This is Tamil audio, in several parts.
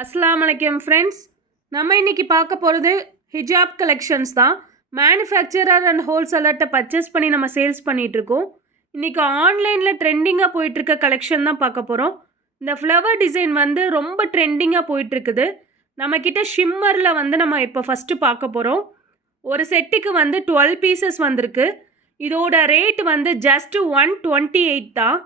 அஸ்ஸலாமு அலைக்கும் ஃப்ரெண்ட்ஸ். நம்ம இன்னைக்கு பார்க்க போகிறது ஹிஜாப் கலெக்ஷன்ஸ் தான். மேனுஃபேக்சரர் அண்ட் ஹோல்சேலர்கிட்ட பர்ச்சேஸ் பண்ணி நம்ம சேல்ஸ் பண்ணிகிட்ருக்கோம். இன்றைக்கி ஆன்லைனில் ட்ரெண்டிங்காக போயிட்டுருக்க கலெக்ஷன் தான் பார்க்க போகிறோம். இந்த ஃப்ளவர் டிசைன் வந்து ரொம்ப ட்ரெண்டிங்காக போயிட்டுருக்குது. நம்மக்கிட்ட ஷிம்மரில் வந்து நம்ம இப்போ ஃபஸ்ட்டு பார்க்க போகிறோம். ஒரு செட்டுக்கு வந்து 12 பீசஸ் வந்திருக்கு. இதோட ரேட் வந்து ஜஸ்ட்டு 128 தான்.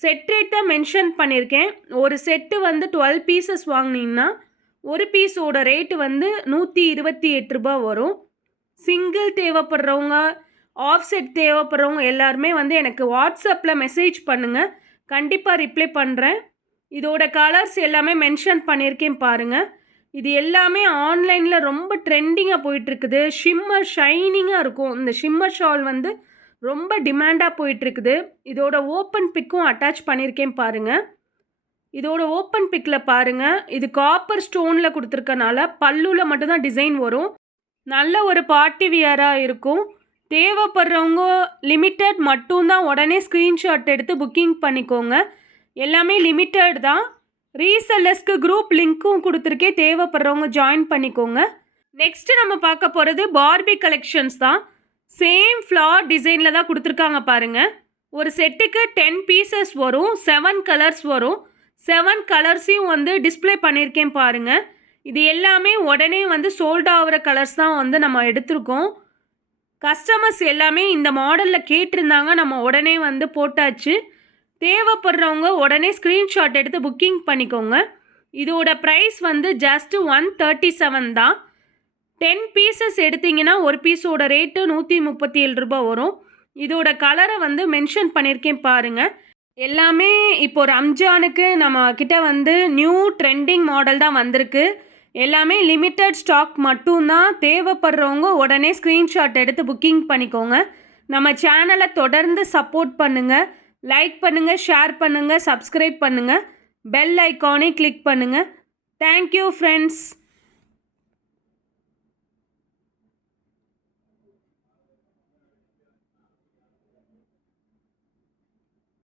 செட் ரேட் தான் மென்ஷன் பண்ணியிருக்கேன். ஒரு செட்டு வந்து 12 பீசஸ் வாங்கினீங்கன்னா ஒரு பீஸோட ரேட்டு வந்து 128 ரூபா வரும். சிங்கிள் தேவைப்படுறவங்க, ஆஃப் செட் தேவைப்படுறவங்க எல்லாருமே வந்து எனக்கு வாட்ஸ்அப்பில் மெசேஜ் பண்ணுங்கள், கண்டிப்பாக ரிப்ளை பண்ணுறேன். இதோட கலர்ஸ் எல்லாமே மென்ஷன் பண்ணியிருக்கேன் பாருங்கள். இது எல்லாமே ஆன்லைனில் ரொம்ப ட்ரெண்டிங்காக போயிட்டுருக்குது. ஷிம்மர் ஷைனிங்காக இருக்கும். இந்த ஷிம்மர் ஷால் வந்து ரொம்ப டிமாண்டாக போயிட்டுருக்குது. இதோட ஓப்பன் பிக்கும் அட்டாச் பண்ணியிருக்கேன் பாருங்கள். இதோட ஓப்பன் பிக்கில் பாருங்கள், இது காப்பர் ஸ்டோனில் கொடுத்துருக்கனால பல்லுவில் மட்டும்தான் டிசைன் வரும். நல்ல ஒரு பார்ட்டி வியராக இருக்கும். தேவைப்படுறவங்க லிமிட்டட் மட்டும்தான் உடனே ஸ்க்ரீன்ஷாட் எடுத்து புக்கிங் பண்ணிக்கோங்க. எல்லாமே லிமிட்டட் தான். ரீசெல்லர்ஸ்க்கு குரூப் லிங்க்கும் கொடுத்துருக்கேன், தேவைப்படுறவங்க ஜாயின் பண்ணிக்கோங்க. நெக்ஸ்ட்டு நம்ம பார்க்க போகிறது பார்பி கலெக்ஷன்ஸ் தான். சேம் ஃப்ளார் டிசைனில் தான் கொடுத்துருக்காங்க பாருங்கள். ஒரு செட்டுக்கு 10 பீசஸ் வரும். 7 கலர்ஸ் வரும். 7 கலர்ஸையும் வந்து டிஸ்பிளே பண்ணியிருக்கேன் பாருங்கள். இது எல்லாமே உடனே வந்து சோல்ட் ஆகிற கலர்ஸ் தான் வந்து நம்ம எடுத்திருக்கோம். கஸ்டமர்ஸ் எல்லாமே இந்த மாடலில் கேட்டிருந்தாங்க, நம்ம உடனே வந்து போட்டாச்சு. தேவைப்படுறவங்க உடனே ஸ்க்ரீன்ஷாட் எடுத்து புக்கிங் பண்ணிக்கோங்க. இதோட ப்ரைஸ் வந்து ஜஸ்ட்டு 137 தான். 10 பீசஸ் எடுத்திங்கன்னா ஒரு பீஸோட ரேட்டு 137 ரூபா வரும். இதோட கலரை வந்து மென்ஷன் பண்ணியிருக்கேன் பாருங்கள். எல்லாமே இப்போ ரம்ஜானுக்கு நம்ம கிட்ட வந்து நியூ ட்ரெண்டிங் மாடல் தான் வந்திருக்கு. எல்லாமே லிமிட்டட் ஸ்டாக் மட்டும்தான். தேவைப்படுறவங்க உடனே ஸ்க்ரீன்ஷாட் எடுத்து புக்கிங் பண்ணிக்கோங்க. நம்ம சேனலை தொடர்ந்து சப்போர்ட் பண்ணுங்கள். லைக் பண்ணுங்கள், ஷேர் பண்ணுங்கள், சப்ஸ்கிரைப் பண்ணுங்கள், பெல் ஐக்கானை கிளிக் பண்ணுங்கள். Thank you friends.